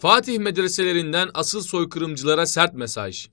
Fatih medreselerinden asıl soykırımcılara sert mesaj.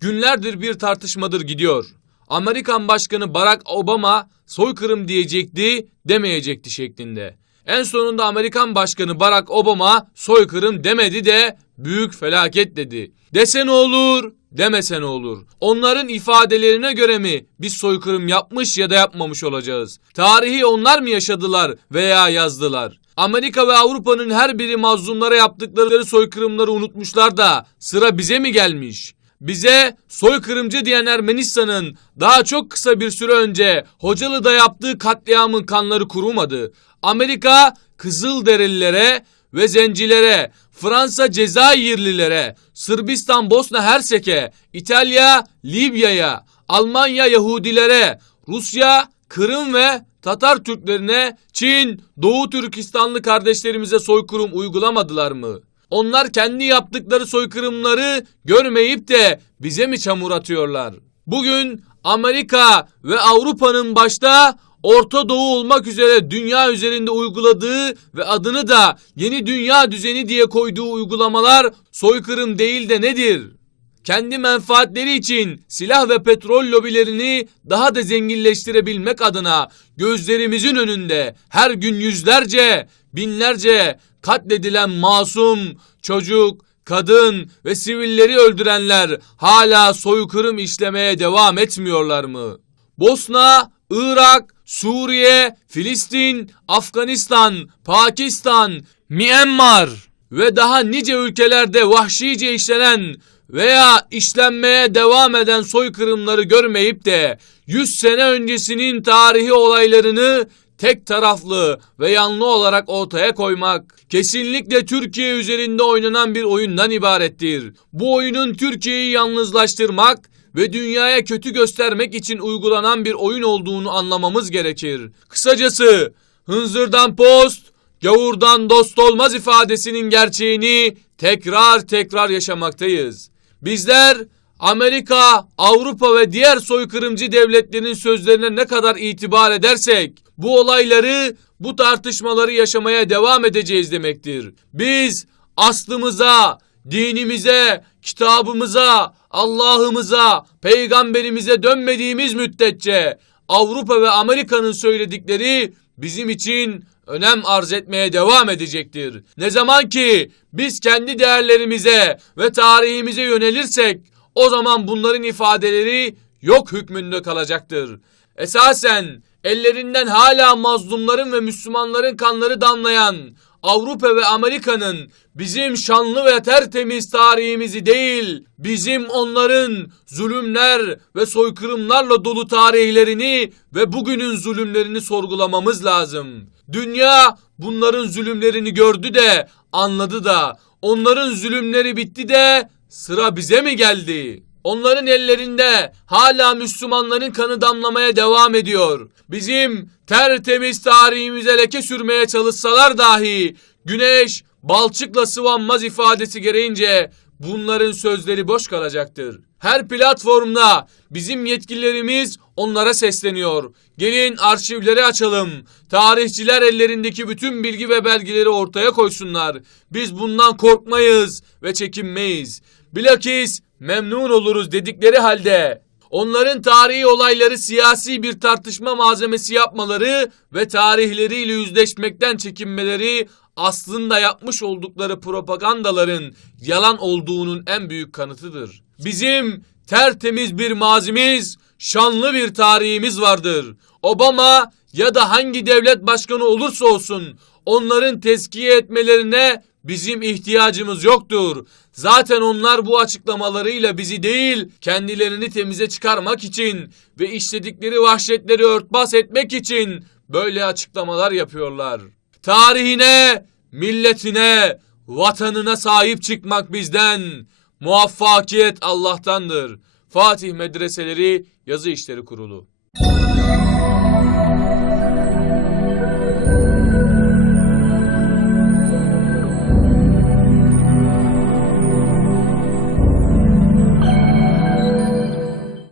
Günlerdir bir tartışmadır gidiyor. Amerikan Başkanı Barack Obama soykırım diyecekti, demeyecekti şeklinde. En sonunda Amerikan Başkanı Barack Obama soykırım demedi de büyük felaket dedi. Dese ne olur, demese ne olur. Onların ifadelerine göre mi biz soykırım yapmış ya da yapmamış olacağız? Tarihi onlar mı yaşadılar veya yazdılar? Amerika ve Avrupa'nın her biri mazlumlara yaptıkları soykırımları unutmuşlar da sıra bize mi gelmiş? Bize soykırımcı diyen Ermenistan'ın daha çok kısa bir süre önce Hocalı'da yaptığı katliamın kanları kurumadı. Amerika Kızılderililere ve Zencilere, Fransa Cezayirlilere, Sırbistan Bosna Hersek'e, İtalya Libya'ya, Almanya Yahudilere, Rusya Kırım ve Tatar Türklerine, Çin, Doğu Türkistanlı kardeşlerimize soykırım uygulamadılar mı? Onlar kendi yaptıkları soykırımları görmeyip de bize mi çamur atıyorlar? Bugün Amerika ve Avrupa'nın başta Orta Doğu olmak üzere dünya üzerinde uyguladığı ve adını da yeni dünya düzeni diye koyduğu uygulamalar soykırım değil de nedir? Kendi menfaatleri için silah ve petrol lobilerini daha da zenginleştirebilmek adına gözlerimizin önünde her gün yüzlerce, binlerce katledilen masum, çocuk, kadın ve sivilleri öldürenler hala soykırım işlemeye devam etmiyorlar mı? Bosna, Irak, Suriye, Filistin, Afganistan, Pakistan, Myanmar ve daha nice ülkelerde vahşice işlenen veya işlenmeye devam eden soykırımları görmeyip de 100 sene öncesinin tarihi olaylarını tek taraflı ve yanlı olarak ortaya koymak kesinlikle Türkiye üzerinde oynanan bir oyundan ibarettir. Bu oyunun Türkiye'yi yalnızlaştırmak ve dünyaya kötü göstermek için uygulanan bir oyun olduğunu anlamamız gerekir. Kısacası hınzırdan post, gavurdan dost olmaz ifadesinin gerçeğini tekrar tekrar yaşamaktayız. Bizler Amerika, Avrupa ve diğer soykırımcı devletlerin sözlerine ne kadar itibar edersek bu olayları, bu tartışmaları yaşamaya devam edeceğiz demektir. Biz aslımıza, dinimize, kitabımıza, Allah'ımıza, peygamberimize dönmediğimiz müddetçe Avrupa ve Amerika'nın söyledikleri bizim için önem arz etmeye devam edecektir. Ne zaman ki biz kendi değerlerimize ve tarihimize yönelirsek o zaman bunların ifadeleri yok hükmünde kalacaktır. Esasen ellerinden hala mazlumların ve Müslümanların kanları damlayan Avrupa ve Amerika'nın bizim şanlı ve tertemiz tarihimizi değil, bizim onların zulümler ve soykırımlarla dolu tarihlerini ve bugünün zulümlerini sorgulamamız lazım. Dünya bunların zulümlerini gördü de anladı da onların zulümleri bitti de sıra bize mi geldi? Onların ellerinde hala Müslümanların kanı damlamaya devam ediyor. Bizim tertemiz tarihimize leke sürmeye çalışsalar dahi güneş balçıkla sıvanmaz ifadesi gereğince bunların sözleri boş kalacaktır. Her platformda bizim yetkililerimiz onlara sesleniyor. Gelin arşivleri açalım. Tarihçiler ellerindeki bütün bilgi ve belgeleri ortaya koysunlar. Biz bundan korkmayız ve çekinmeyiz. Bilakis memnun oluruz dedikleri halde onların tarihi olayları siyasi bir tartışma malzemesi yapmaları ve tarihleriyle yüzleşmekten çekinmeleri aslında yapmış oldukları propagandaların yalan olduğunun en büyük kanıtıdır. Bizim tertemiz bir mazimiz, şanlı bir tarihimiz vardır. Obama ya da hangi devlet başkanı olursa olsun onların tezkiye etmelerine bizim ihtiyacımız yoktur. Zaten onlar bu açıklamalarıyla bizi değil kendilerini temize çıkarmak için ve işledikleri vahşetleri örtbas etmek için böyle açıklamalar yapıyorlar. Tarihine, milletine, vatanına sahip çıkmak bizden, muvaffakiyet Allah'tandır. Fatih Medreseleri Yazı İşleri Kurulu